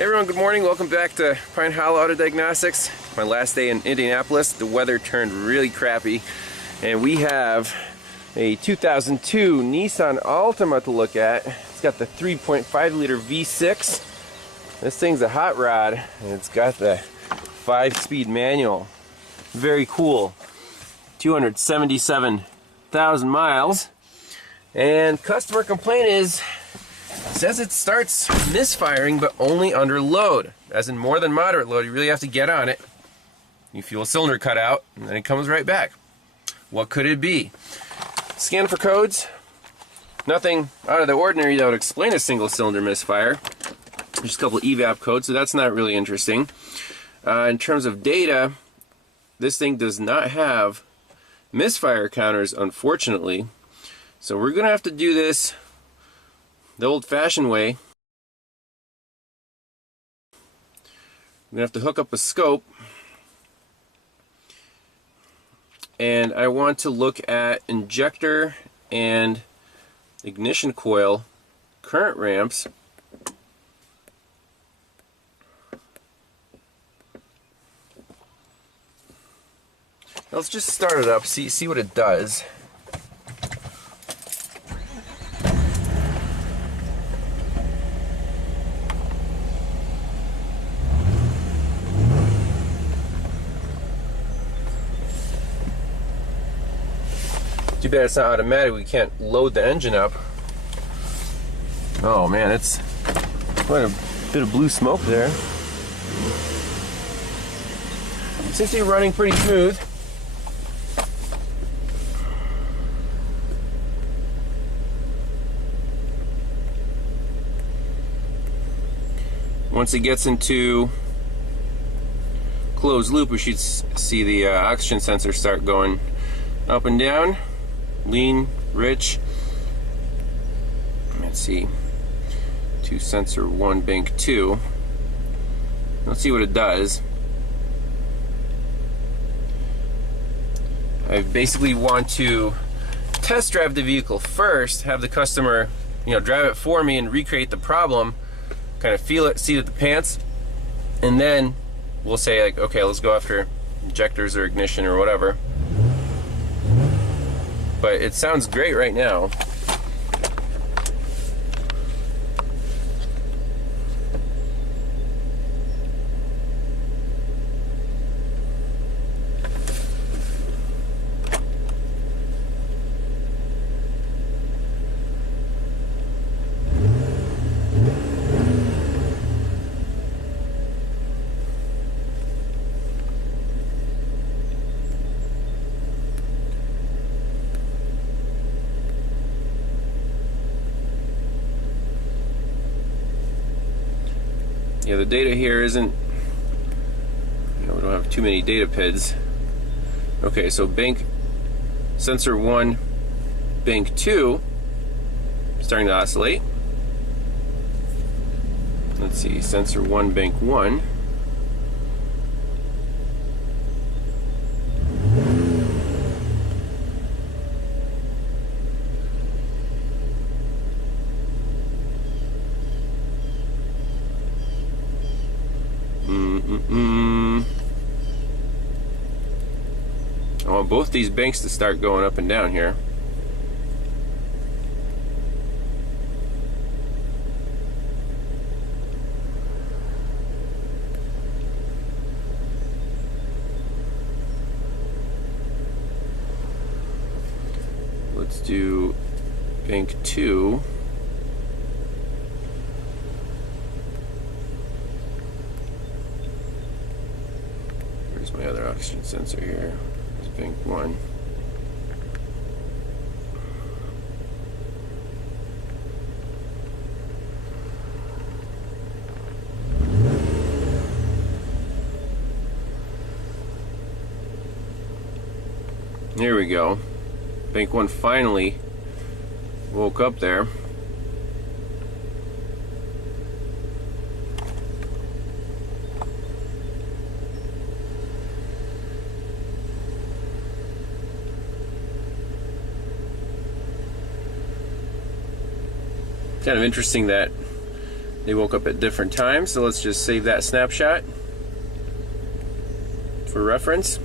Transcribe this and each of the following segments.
Hey everyone, good morning. Welcome back to Pine Hollow Auto Diagnostics. My last day in Indianapolis. The weather turned really crappy, and we have a 2002 Nissan Altima to look at. It's got the 3.5 liter V6. This thing's a hot rod, and it's got the 5-speed manual. Very cool. 277,000 miles. And customer complaint says it starts misfiring, but only under load. As in more than moderate load, you really have to get on it. You feel a cylinder cut out, and then it comes right back. What could it be? Scan for codes. Nothing out of the ordinary that would explain a single cylinder misfire. Just a couple of evap codes, so that's not really interesting. In terms of data, this thing does not have misfire counters, unfortunately. So we're going to have to do this the old-fashioned way. I'm going to have to hook up a scope, and I want to look at injector and ignition coil current ramps. Let's just start it up, see what it does. Too bad it's not automatic. We can't load the engine up. Oh man, it's quite a bit of blue smoke there. Seems to be running pretty smooth. Once it gets into closed loop, we should see the oxygen sensor start going up and down. Lean, rich. Let's see. 2 sensor 1 bank 2. Let's see what it does. I basically want to test drive the vehicle first, have the customer, drive it for me and recreate the problem, kind of feel it, see it at the pants, and then we'll say like, okay, let's go after injectors or ignition or whatever. But it sounds great right now. Yeah, the data here isn't, we don't have too many data PIDs. Okay, so bank sensor 1, bank 2, starting to oscillate. Let's see, sensor 1, bank 1. I want both these banks to start going up and down here. Let's do bank 2. Where's my other oxygen sensor here? There's bank 1. There we go. Bank 1 finally woke up there. Kind of interesting that They woke up at different times, so let's just save that snapshot for reference.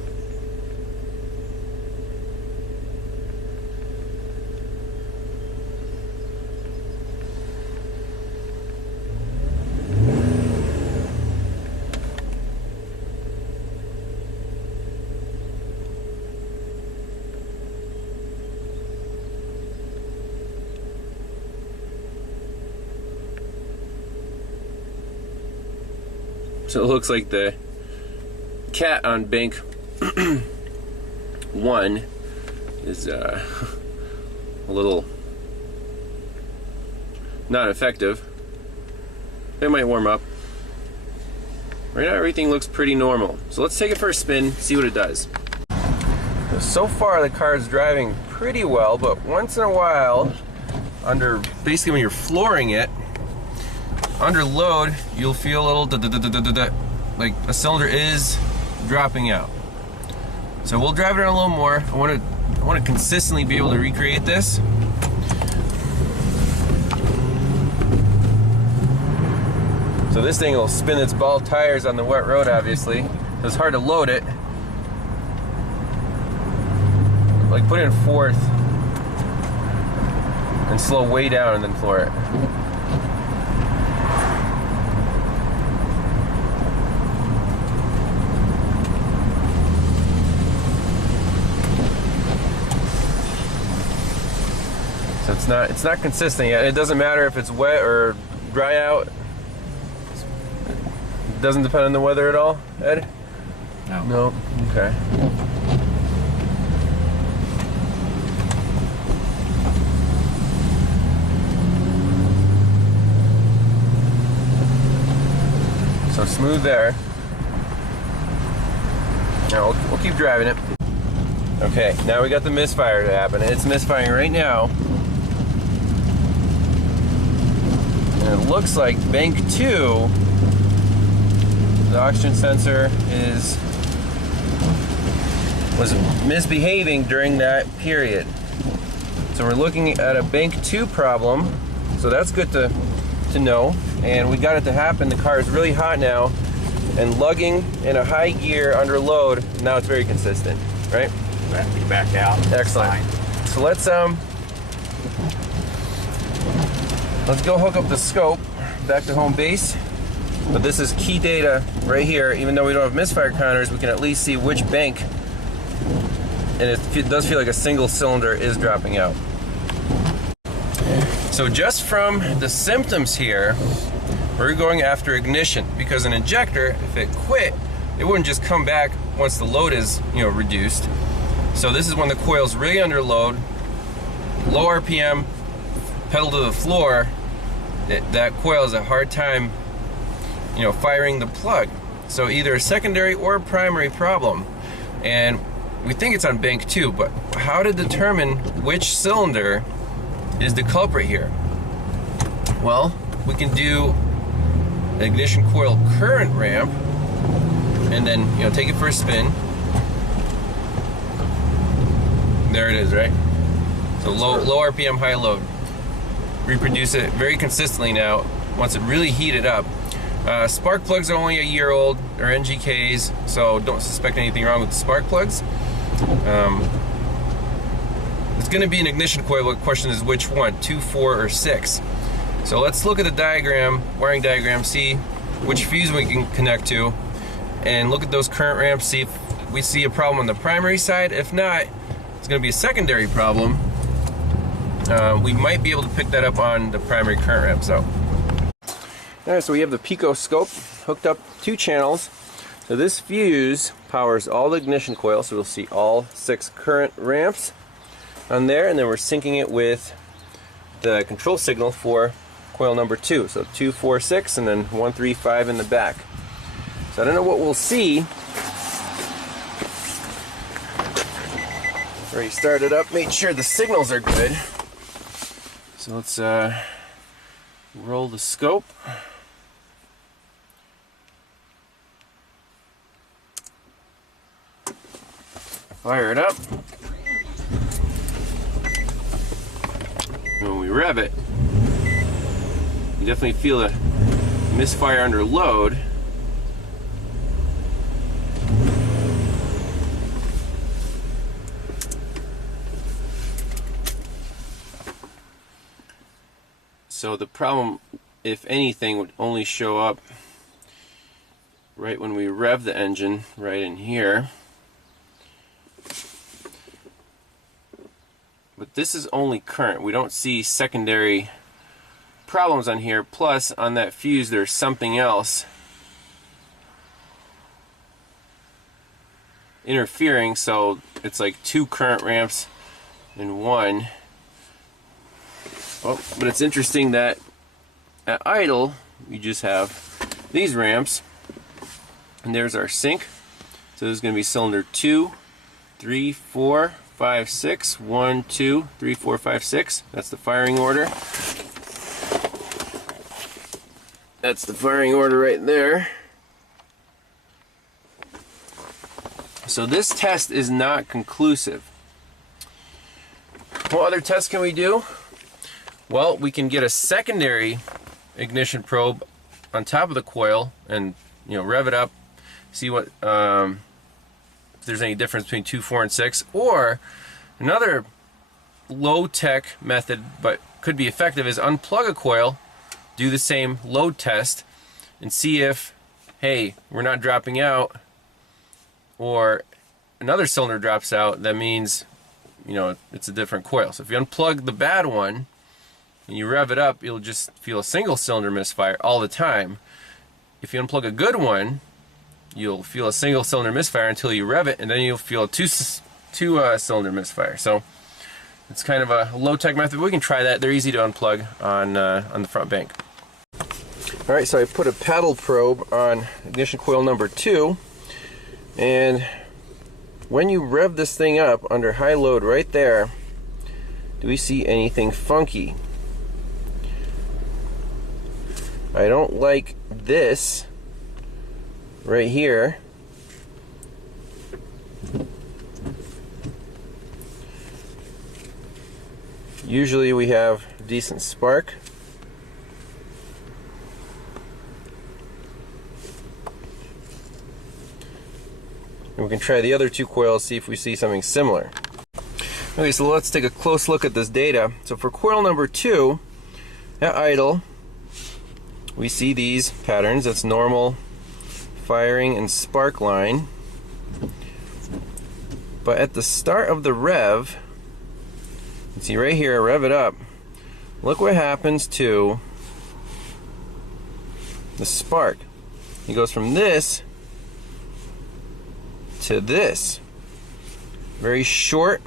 So it looks like the cat on bank 1 is a little not effective. It might warm up. Right now everything looks pretty normal. So let's take it for a spin, see what it does. So far the car is driving pretty well, but once in a while, basically when you're flooring it, under load, you'll feel a little like a cylinder is dropping out. So we'll drive it around a little more. I want to consistently be able to recreate this. So this thing will spin its ball tires on the wet road, obviously. So it's hard to load it. Like put it in fourth and slow way down and then floor it. So it's not consistent yet. It doesn't matter if it's wet or dry out. It doesn't depend on the weather at all, Ed? No. No? Okay. So smooth there. Now we'll keep driving it. Okay, now we got the misfire to happen. It's misfiring right now. And it looks like bank 2, the oxygen sensor was misbehaving during that period. So we're looking at a bank 2 problem. So that's good to know. And we got it to happen. The car is really hot now and lugging in a high gear under load. Now it's very consistent, right? Back out. Excellent. So let's go hook up the scope back to home base. But this is key data right here. Even though we don't have misfire counters, we can at least see which bank, and it does feel like a single cylinder is dropping out. So just from the symptoms here, we're going after ignition, because an injector, if it quit, it wouldn't just come back once the load is reduced. So this is when the coil's really under load, low RPM, pedal to the floor, that coil has a hard time firing the plug. So either a secondary or a primary problem. And we think it's on bank 2, but how to determine which cylinder is the culprit here? Well, we can do an ignition coil current ramp and then take it for a spin. There it is, right? So low RPM, high load. Reproduce it very consistently now once it really heated up. Spark plugs are only a year old. They're NGKs, so don't suspect anything wrong with the spark plugs. It's going to be an ignition coil. The question is which one, 2, 4, or 6. So let's look at the diagram, wiring diagram, see which fuse we can connect to, and look at those current ramps, see if we see a problem on the primary side. If not, it's going to be a secondary problem. We might be able to pick that up on the primary current ramp. So, alright, so we have the Pico scope hooked up 2 channels. So this fuse powers all the ignition coils, so we'll see all 6 current ramps on there, and then we're syncing it with the control signal for coil number 2. So 2, 4, 6, and then 1, 3, 5 in the back. So I don't know what we'll see. Already started up, made sure the signals are good. So let's roll the scope. Fire it up. And when we rev it, you definitely feel a misfire under load. So the problem, if anything, would only show up right when we rev the engine, right in here. But this is only current. We don't see secondary problems on here. Plus, on that fuse, there's something else interfering, so it's like 2 current ramps in one. Oh, but it's interesting that at idle, we just have these ramps, and there's our sync. So this is going to be cylinder 2, 3, 4, 5, 6, 1, 2, 3, 4, 5, 6. That's the firing order. That's the firing order right there. So this test is not conclusive. What other tests can we do? Well, we can get a secondary ignition probe on top of the coil and, you know, rev it up, see what if there's any difference between 2, 4, and 6. Or another low-tech method, but could be effective, is unplug a coil, do the same load test, and see if, hey, we're not dropping out, or another cylinder drops out. That means, you know, it's a different coil. So if you unplug the bad one and you rev it up, you'll just feel a single cylinder misfire all the time. If you unplug a good one, you'll feel a single cylinder misfire until you rev it, and then you'll feel a two cylinder misfire. So it's kind of a low-tech method. We can try that. They're easy to unplug on the front bank. All right, so I put a paddle probe on ignition coil number 2, and when you rev this thing up under high load right there, do we see anything funky? I don't like this right here. Usually we have decent spark. And we can try the other 2 coils, see if we see something similar. Okay, so let's take a close look at this data. So for coil number 2, at idle, we see these patterns. That's normal firing and spark line. But at the start of the rev, you can see right here, rev it up, look what happens to the spark. It goes from this to this. Very short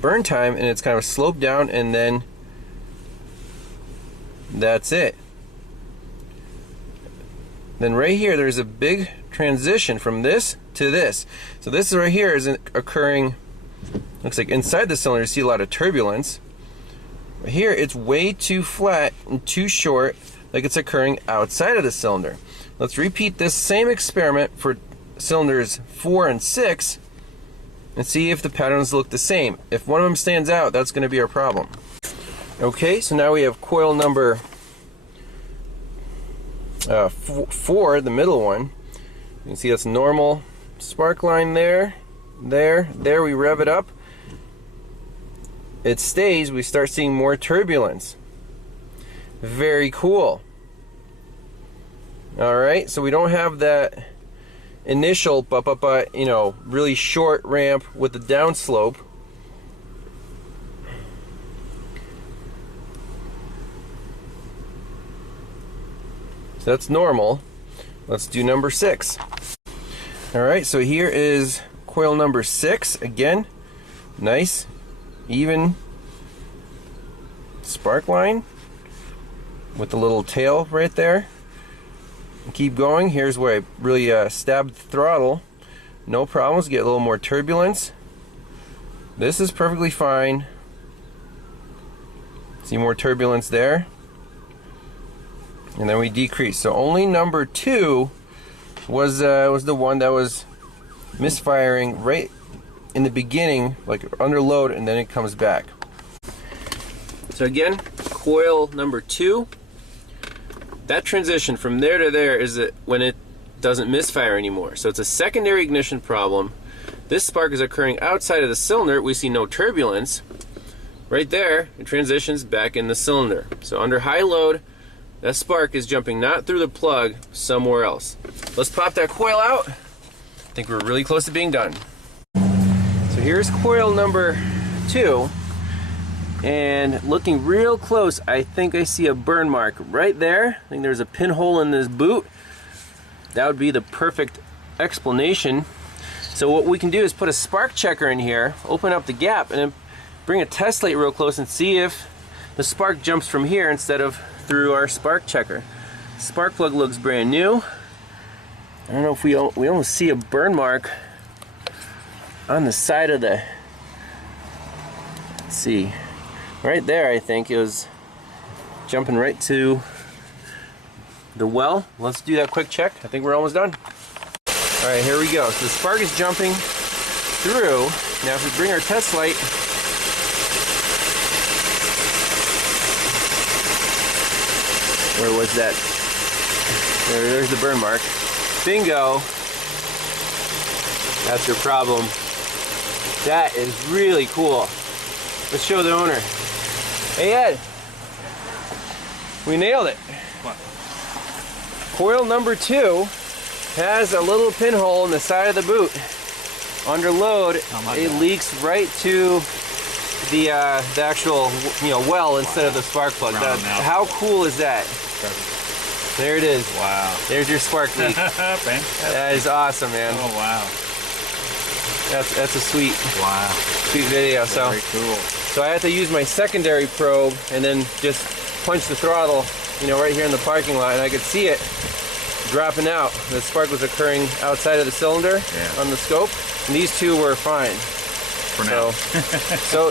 burn time, and it's kind of sloped down, and then that's it. Then right here there's a big transition from this to this. So this right here is occurring, looks like inside the cylinder. You see a lot of turbulence. But here it's way too flat and too short, like it's occurring outside of the cylinder. Let's repeat this same experiment for cylinders 4 and 6 and see if the patterns look the same. If one of them stands out, that's going to be our problem. Okay, so now we have coil number 4, the middle one. You can see that's normal spark line there, there. We rev it up. It stays. We start seeing more turbulence. Very cool. All right, so we don't have that initial, you know, really short ramp with the downslope. So that's normal. Let's do number 6. All right, so here is coil number 6. Again, nice, even spark line with the little tail right there. Keep going. Here's where I really stabbed the throttle. No problems. Get a little more turbulence. This is perfectly fine. See more turbulence there. And then we decrease. So only number 2 was the one that was misfiring right in the beginning, like under load, and then it comes back. So again, coil number 2. that transition from there to there is when it doesn't misfire anymore. So it's a secondary ignition problem. This spark is occurring outside of the cylinder. We see no turbulence. Right there, it transitions back in the cylinder. So under high load, that spark is jumping not through the plug, somewhere else. Let's pop that coil out. I think we're really close to being done. So here's coil number 2. And looking real close, I think I see a burn mark right there. I think there's a pinhole in this boot. That would be the perfect explanation. So what we can do is put a spark checker in here, open up the gap, and then bring a test light real close and see if the spark jumps from here instead of through our spark checker. Spark plug looks brand new. I don't know if we almost see a burn mark on the side of the, let's see, right there. I think it was jumping right to the well. Let's do that quick check. I think we're almost done. All right, here we go. So the spark is jumping through. Now if we bring our test light, where was that? There's the burn mark. Bingo. That's your problem. That is really cool. Let's show the owner. Hey Ed, we nailed it. What? Coil number 2 has a little pinhole in the side of the boot. Under load, it leaks right to the actual well instead of the spark plug. How cool is that? There it is. Wow. There's your spark leak. That is awesome, man. Oh wow. That's a sweet video. Very cool. So I had to use my secondary probe and then just punch the throttle, right here in the parking lot, and I could see it dropping out. The spark was occurring outside of the cylinder on the scope, and these two were fine. For now. So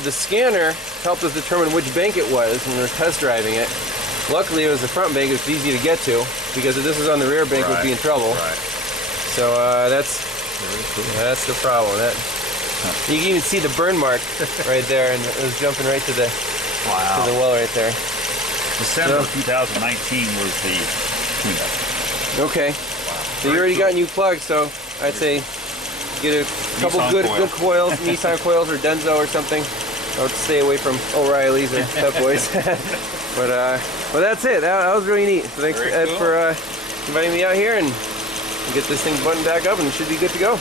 the scanner helped us determine which bank it was when we were test driving it. Luckily, it was the front bank. It was easy to get to, because if this was on the rear bank, we'd be in trouble. Right. So that's the problem. You can even see the burn mark right there, and it was jumping right to the well right there. December 2019 was the tune-up. Okay. Wow. So you already got new plugs, so I'd say get a couple good coils, Nissan coils or Denso or something. I would stay away from O'Reilly's or Pep Boys. But that's it. That was really neat. So thanks, Ed, for inviting me out here, and get this thing buttoned back up, and it should be good to go.